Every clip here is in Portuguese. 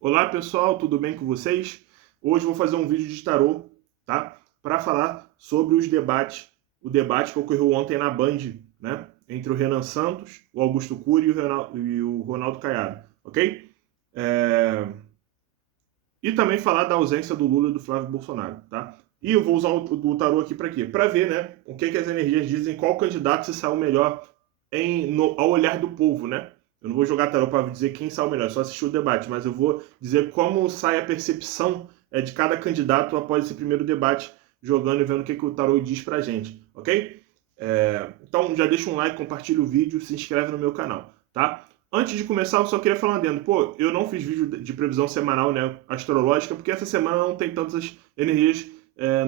Olá pessoal, tudo bem com vocês? Hoje eu vou fazer um vídeo de tarô, tá? Para falar sobre os debates, o debate que ocorreu ontem na Band, né? Entre o Renan Santos, o Augusto Cury e o Ronaldo Caiado, ok? E também falar da ausência do Lula e do Flávio Bolsonaro, tá? E eu vou usar o tarô aqui para quê? Para ver, né? O que as energias dizem, qual candidato se saiu melhor ao olhar do povo, né? Eu não vou jogar tarô para dizer quem saiu melhor, só assistir o debate, mas eu vou dizer como sai a percepção de cada candidato após esse primeiro debate, jogando e vendo o que o tarô diz pra gente, ok? Então já deixa um like, compartilha o vídeo, se inscreve no meu canal, tá? Antes de começar, eu só queria falar dentro. Pô, eu não fiz vídeo de previsão semanal, né, astrológica, porque essa semana não tem tantas energias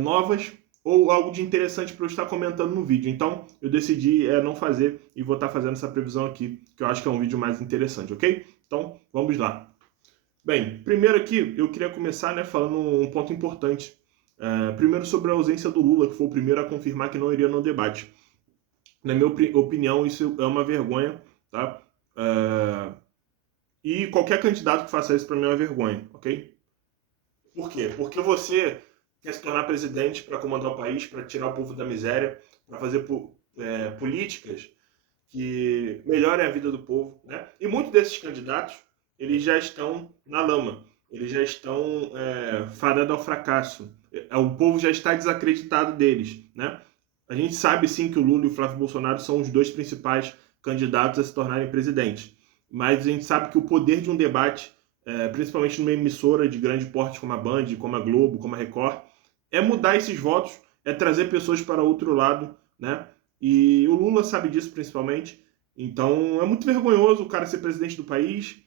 novas ou algo de interessante para eu estar comentando no vídeo. Então, eu decidi não fazer e vou estar fazendo essa previsão aqui, que eu acho que é um vídeo mais interessante, ok? Então, vamos lá. Bem, primeiro aqui, eu queria começar, né, falando um ponto importante. Primeiro sobre a ausência do Lula, que foi o primeiro a confirmar que não iria no debate. Na minha opinião, isso é uma vergonha, tá? E qualquer candidato que faça isso para mim é uma vergonha, ok? Por quê? Porque você quer se tornar presidente para comandar o país, para tirar o povo da miséria, para fazer políticas que melhorem a vida do povo, né? E muitos desses candidatos, eles já estão na lama, eles já estão fadados ao fracasso. O povo já está desacreditado deles, né? A gente sabe sim que o Lula e o Flávio Bolsonaro são os dois principais candidatos a se tornarem presidentes, mas a gente sabe que o poder de um debate, principalmente numa emissora de grande porte como a Band, como a Globo, como a Record, é mudar esses votos, é trazer pessoas para outro lado, né? E o Lula sabe disso principalmente. Então é muito vergonhoso o cara ser presidente do país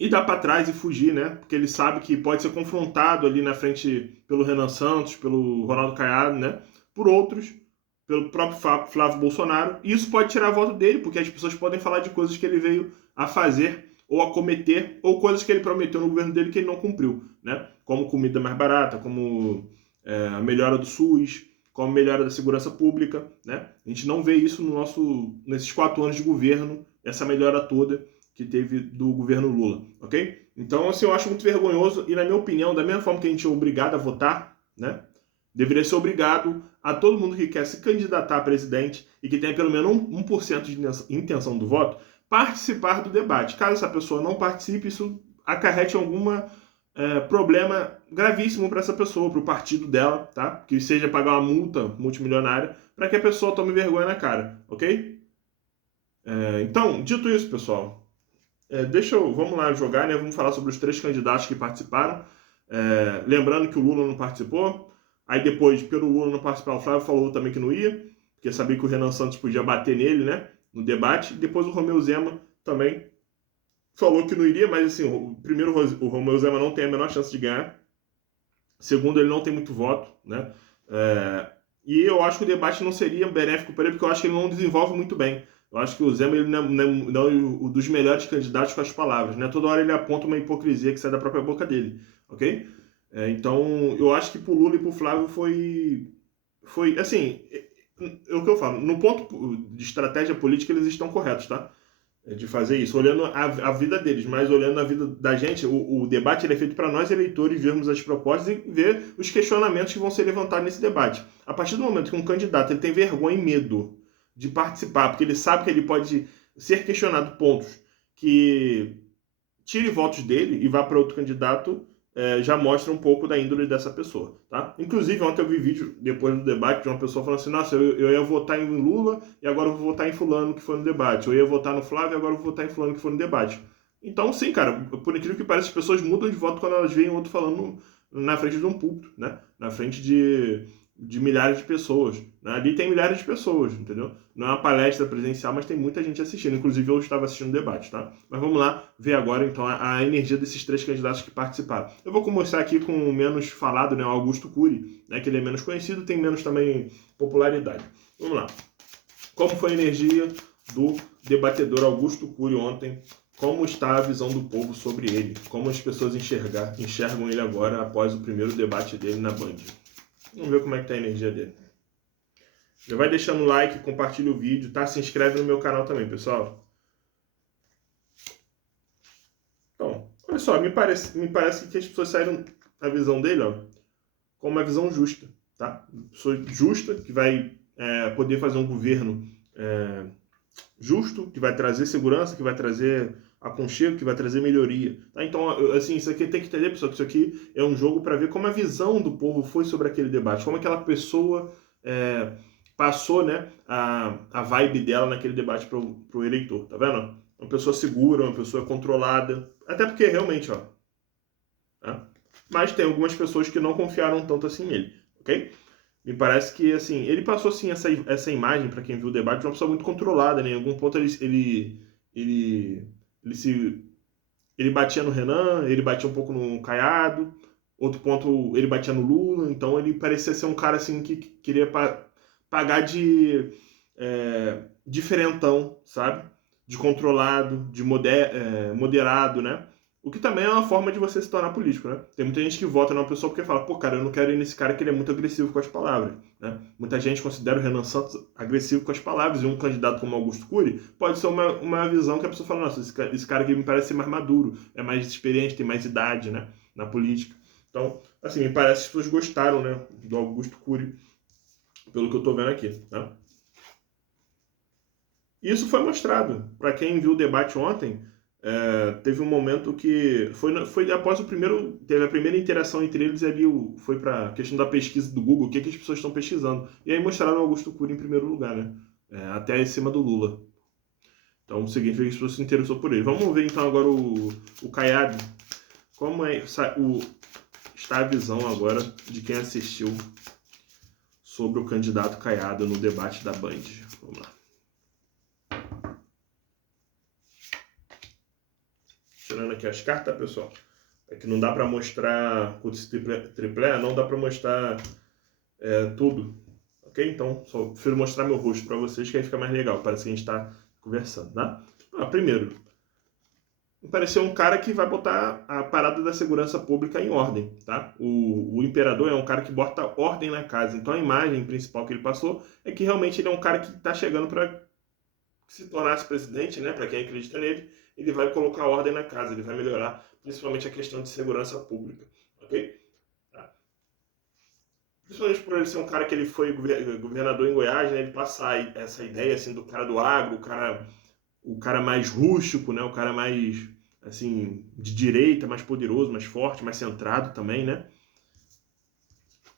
e dar para trás e fugir, né? Porque ele sabe que pode ser confrontado ali na frente pelo Renan Santos, pelo Ronaldo Caiado, né? Por outros, pelo próprio Flávio Bolsonaro. E isso pode tirar a voto dele, porque as pessoas podem falar de coisas que ele veio a fazer ou a cometer, ou coisas que ele prometeu no governo dele que ele não cumpriu, né? Como comida mais barata, como a melhora do SUS, como melhora da segurança pública, né? A gente não vê isso nesses 4 anos de governo, essa melhora toda que teve do governo Lula, ok? Então, assim, eu acho muito vergonhoso e, na minha opinião, da mesma forma que a gente é obrigado a votar, né? Deveria ser obrigado a todo mundo que quer se candidatar a presidente e que tenha pelo menos 1% de intenção do voto, participar do debate. Caso essa pessoa não participe, isso acarrete algum problema gravíssimo para essa pessoa, para o partido dela, tá? Que seja pagar uma multa multimilionária para que a pessoa tome vergonha na cara, ok? Então, dito isso, pessoal, vamos lá jogar, né? Vamos falar sobre os 3 candidatos que participaram. Lembrando que o Lula não participou. Aí depois, pelo Lula não participar, o Flávio falou também que não ia, porque sabia que o Renan Santos podia bater nele, né? No debate. Depois o Romeu Zema também falou que não iria, mas assim, primeiro o Romeu Zema não tem a menor chance de ganhar. Segundo, ele não tem muito voto, né? E eu acho que o debate não seria benéfico para ele, porque eu acho que ele não desenvolve muito bem. Eu acho que o Zema ele não é um dos melhores candidatos com as palavras, né? Toda hora ele aponta uma hipocrisia que sai da própria boca dele, ok? Então, eu acho que pro Lula e pro Flávio foi assim, é o que eu falo, no ponto de estratégia política eles estão corretos, tá? De fazer isso, olhando a vida deles, mas olhando a vida da gente, o debate ele é feito para nós eleitores vermos as propostas e ver os questionamentos que vão ser levantados nesse debate. A partir do momento que um candidato ele tem vergonha e medo de participar, porque ele sabe que ele pode ser questionado pontos que tire votos dele e vá para outro candidato, já mostra um pouco da índole dessa pessoa, tá? Inclusive, ontem eu vi vídeo, depois do debate, de uma pessoa falando assim, nossa, eu ia votar em Lula e agora eu vou votar em fulano que foi no debate. Eu ia votar no Flávio e agora eu vou votar em fulano que foi no debate. Então, sim, cara, por incrível que pareça, as pessoas mudam de voto quando elas veem outro falando na frente de um púlpito, né? Na frente de milhares de pessoas. Né? Ali tem milhares de pessoas, entendeu? Não é uma palestra presencial, mas tem muita gente assistindo. Inclusive, eu estava assistindo o debate, tá? Mas vamos lá ver agora, então, a energia desses 3 candidatos que participaram. Eu vou começar aqui com o menos falado, né? O Augusto Cury, né? Que ele é menos conhecido, tem menos também popularidade. Vamos lá. Como foi a energia do debatedor Augusto Cury ontem? Como está a visão do povo sobre ele? Como as pessoas enxergam ele agora após o primeiro debate dele na Band? Vamos ver como é que tá a energia dele. Já vai deixando o like, compartilha o vídeo, tá? Se inscreve no meu canal também, pessoal. Então, olha só, me parece que as pessoas saíram a visão dele, ó, com uma visão justa, tá? Uma pessoa justa, que vai poder fazer um governo justo, que vai trazer segurança, que vai trazer aconchego, que vai trazer melhoria. Tá? Então, assim, isso aqui tem que entender, pessoal, que isso aqui é um jogo para ver como a visão do povo foi sobre aquele debate, como aquela pessoa passou, né, a vibe dela naquele debate pro eleitor, tá vendo? Uma pessoa segura, uma pessoa controlada, até porque realmente, ó, tá? Mas tem algumas pessoas que não confiaram tanto assim nele, ok? Me parece que, assim, ele passou, assim, essa imagem, para quem viu o debate, de uma pessoa muito controlada, né? Em algum ponto ele, ele se... Ele batia no Renan, ele batia um pouco no Caiado, outro ponto ele batia no Lula, então ele parecia ser um cara, assim, que queria pagar de diferentão, sabe? De controlado, de moderado, né? O que também é uma forma de você se tornar político, né? Tem muita gente que vota numa pessoa porque fala, pô, cara, eu não quero ir nesse cara que ele é muito agressivo com as palavras, né? Muita gente considera o Renan Santos agressivo com as palavras, e um candidato como Augusto Cury pode ser uma visão que a pessoa fala, nossa, esse cara aqui me parece ser mais maduro, é mais experiente, tem mais idade, né? Na política. Então, assim, me parece que as pessoas gostaram, né? Do Augusto Cury, pelo que eu tô vendo aqui, tá? Isso foi mostrado. Para quem viu o debate ontem, teve um momento que foi após o primeiro, teve a primeira interação entre eles, e ali foi para a questão da pesquisa do Google, o que as pessoas estão pesquisando. E aí mostraram o Augusto Cury em primeiro lugar, né? Até acima do Lula. Então significa que as pessoas se interessou por ele. Vamos ver então agora o Caiado. Como está a visão agora de quem assistiu sobre o candidato Caiado no debate da Band. Vamos lá. Tirando aqui as cartas, pessoal. É que não dá para mostrar com esse triplé, não dá para mostrar tudo. Ok? Então, só prefiro mostrar meu rosto para vocês, que aí fica mais legal. Parece que a gente está conversando, tá? Primeiro, me pareceu um cara que vai botar a parada da segurança pública em ordem, tá? O imperador é um cara que bota ordem na casa. Então, a imagem principal que ele passou é que realmente ele é um cara que está chegando para se tornasse presidente, né? Para quem acredita nele, ele vai colocar ordem na casa, ele vai melhorar principalmente a questão de segurança pública, ok? Tá. Principalmente por ele ser um cara que ele foi governador em Goiás, né? Ele passa essa ideia assim do cara do agro, o cara mais rústico, né? O cara mais assim de direita, mais poderoso, mais forte, mais centrado também, né?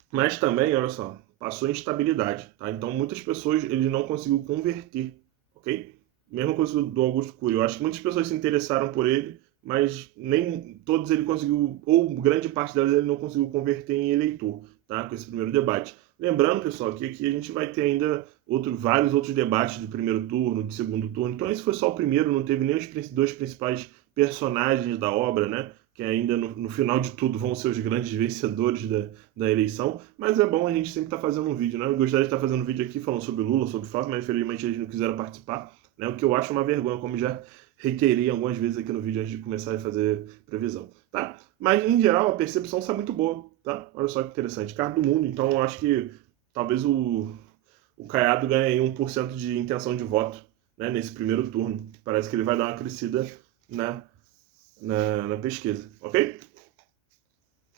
Mas também, olha só, passou instabilidade, tá? Então muitas pessoas ele não conseguiu converter, ok? Mesma coisa do Augusto Cury. Eu acho que muitas pessoas se interessaram por ele, mas nem todos ele conseguiu, ou grande parte delas ele não conseguiu converter em eleitor, tá? Com esse primeiro debate. Lembrando, pessoal, que aqui a gente vai ter ainda vários outros debates de primeiro turno, de segundo turno. Então esse foi só o primeiro, não teve nem os dois principais personagens da obra, né? Que ainda no final de tudo vão ser os grandes vencedores da eleição. Mas é bom a gente sempre estar fazendo um vídeo, né? Eu gostaria de estar fazendo um vídeo aqui falando sobre Lula, sobre Flávio, mas infelizmente eles não quiseram participar. Né? O que eu acho uma vergonha, como já reiterei algumas vezes aqui no vídeo antes de começar a fazer previsão, tá? Mas, em geral, a percepção está muito boa, tá? Olha só que interessante. Carro do mundo, então eu acho que talvez o Caiado ganhe aí 1% de intenção de voto, né, nesse primeiro turno. Parece que ele vai dar uma crescida na pesquisa, ok?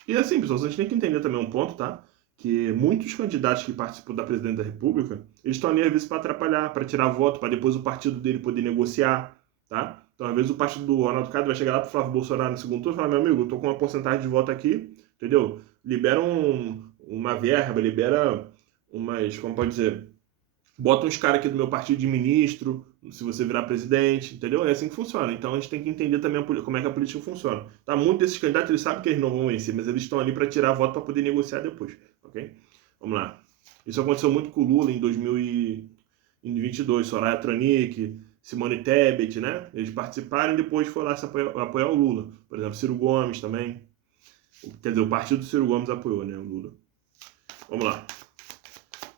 E assim, pessoal, a gente tem que entender também um ponto, tá? Que muitos candidatos que participam da presidente da República, eles estão ali às vezes para atrapalhar, para tirar voto, para depois o partido dele poder negociar, tá? Então, às vezes o partido do Ronaldo Caiado vai chegar lá para o Flávio Bolsonaro no segundo turno e falar, meu amigo, eu tô com uma porcentagem de voto aqui, entendeu? Libera uma verba, libera umas, como pode dizer, bota uns caras aqui do meu partido de ministro, se você virar presidente, entendeu? É assim que funciona. Então a gente tem que entender também como é que a política funciona. Tá? Muitos desses candidatos, eles sabem que eles não vão vencer, mas eles estão ali para tirar voto para poder negociar depois, ok? Vamos lá. Isso aconteceu muito com o Lula em 2022, Soraya Tronic, Simone Tebet, né? Eles participaram e depois foram lá apoiar o Lula. Por exemplo, Ciro Gomes também. Quer dizer, o partido do Ciro Gomes apoiou, né, o Lula. Vamos lá.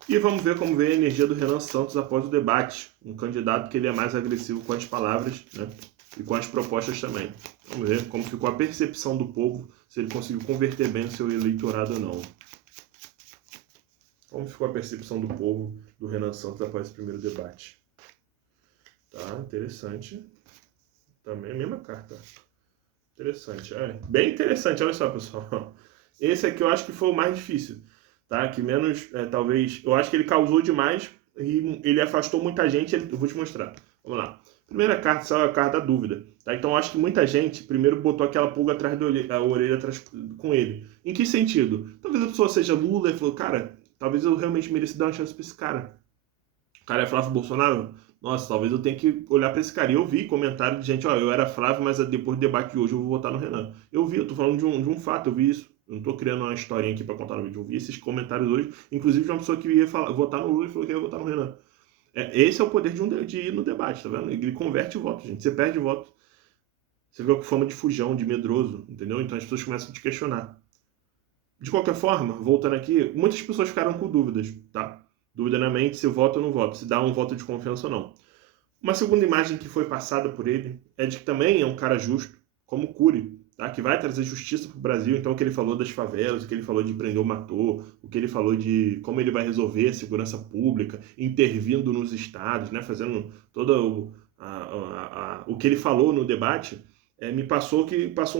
E vamos ver como veio a energia do Renan Santos após o debate. Um candidato que ele é mais agressivo com as palavras, né? E com as propostas também. Vamos ver como ficou a percepção do povo, se ele conseguiu converter bem o seu eleitorado ou não. Como ficou a percepção do povo do Renan Santos após esse primeiro debate? Tá, interessante. Também a mesma carta. Interessante. Bem interessante, olha só, pessoal. Esse aqui eu acho que foi o mais difícil, tá? Que menos, talvez... Eu acho que ele causou demais e ele afastou muita gente. Eu vou te mostrar. Vamos lá. Primeira carta saiu a carta da dúvida, tá? Então eu acho que muita gente primeiro botou aquela pulga atrás da orelha atrás, com ele. Em que sentido? Talvez a pessoa seja Lula e falou, cara, talvez eu realmente mereça dar uma chance pra esse cara. O cara é Flávio Bolsonaro? Nossa, talvez eu tenha que olhar pra esse cara. E eu vi comentário de gente, ó, eu era Flávio, mas depois do debate de hoje eu vou votar no Renan. Eu vi, eu tô falando de um fato, eu vi isso. Eu não tô criando uma historinha aqui pra contar no vídeo. Eu vi esses comentários hoje, inclusive de uma pessoa que ia votar no Lula e falou que ia votar no Renan. Esse é o poder de ir no debate, tá vendo? Ele converte voto, gente. Você perde voto. Você vê com fama de fujão, de medroso, entendeu? Então as pessoas começam a te questionar. De qualquer forma, voltando aqui, muitas pessoas ficaram com dúvidas, tá? Dúvida na mente se vota ou não vota, se dá um voto de confiança ou não. Uma segunda imagem que foi passada por ele é de que também é um cara justo, como Cury, tá? Que vai trazer justiça para o Brasil. Então, o que ele falou das favelas, o que ele falou de prender ou matou, o que ele falou de como ele vai resolver a segurança pública, intervindo nos estados, né? Fazendo todo o que ele falou no debate, me passou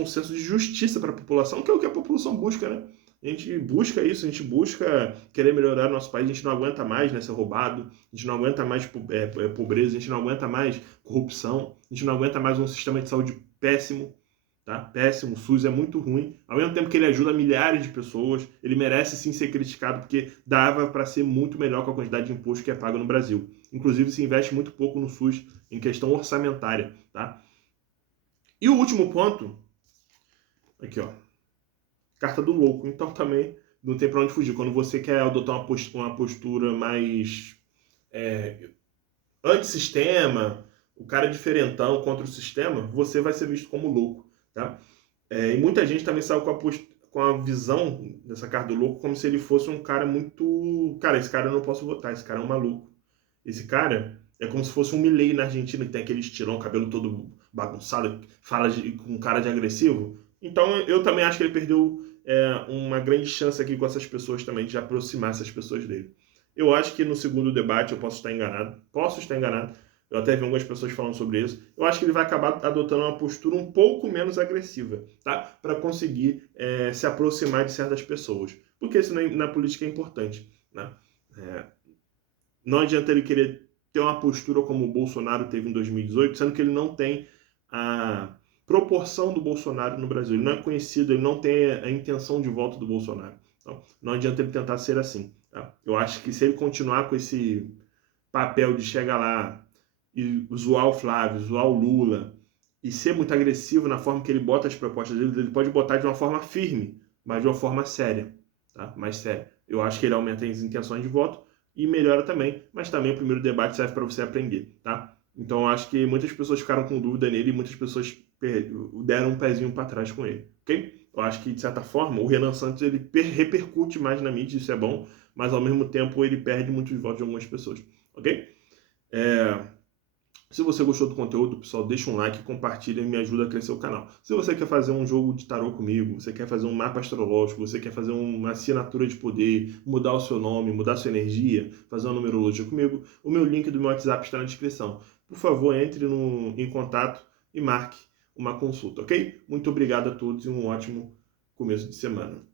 um senso de justiça para a população, que é o que a população busca, né? A gente busca isso, a gente busca querer melhorar o nosso país, a gente não aguenta mais, né, ser roubado, a gente não aguenta mais pobreza, a gente não aguenta mais corrupção, a gente não aguenta mais um sistema de saúde péssimo, tá? Péssimo, o SUS é muito ruim. Ao mesmo tempo que ele ajuda milhares de pessoas, ele merece sim ser criticado, porque dava para ser muito melhor com a quantidade de imposto que é pago no Brasil. Inclusive, se investe muito pouco no SUS em questão orçamentária, tá? E o último ponto, aqui ó, carta do louco. Então também não tem pra onde fugir. Quando você quer adotar uma postura mais antissistema, o cara diferentão contra o sistema, você vai ser visto como louco, tá? E muita gente também saiu com a visão dessa carta do louco como se ele fosse um cara muito... Cara, esse cara eu não posso votar, esse cara é um maluco. Esse cara é como se fosse um Milei na Argentina, que tem aquele estilão, cabelo todo bagunçado, fala com cara de agressivo. Então eu também acho que ele perdeu uma grande chance aqui com essas pessoas também, de aproximar essas pessoas dele. Eu acho que no segundo debate eu posso estar enganado. Posso estar enganado. Eu até vi algumas pessoas falando sobre isso. Eu acho que ele vai acabar adotando uma postura um pouco menos agressiva, tá? Para conseguir se aproximar de certas pessoas. Porque isso na política é importante, né? Não adianta ele querer ter uma postura como o Bolsonaro teve em 2018, sendo que ele não tem a proporção do Bolsonaro no Brasil. Ele não é conhecido, ele não tem a intenção de voto do Bolsonaro. Então, não adianta ele tentar ser assim. Tá? Eu acho que se ele continuar com esse papel de chegar lá e zoar o Flávio, zoar o Lula, e ser muito agressivo na forma que ele bota as propostas dele, ele pode botar de uma forma firme, mas de uma forma séria, tá? Mais séria. Eu acho que ele aumenta as intenções de voto e melhora também, mas também o primeiro debate serve para você aprender, tá? Então eu acho que muitas pessoas ficaram com dúvida nele e muitas pessoas deram um pezinho para trás com ele, ok? Eu acho que, de certa forma, o Renan Santos ele repercute mais na mídia, isso é bom, mas ao mesmo tempo ele perde muitos votos de algumas pessoas, ok? Se você gostou do conteúdo, pessoal, deixa um like, compartilha e me ajuda a crescer o canal. Se você quer fazer um jogo de tarô comigo, você quer fazer um mapa astrológico, você quer fazer uma assinatura de poder, mudar o seu nome, mudar a sua energia, fazer uma numerologia comigo, o meu link do meu WhatsApp está na descrição. Por favor, entre em contato e marque uma consulta, ok? Muito obrigado a todos e um ótimo começo de semana.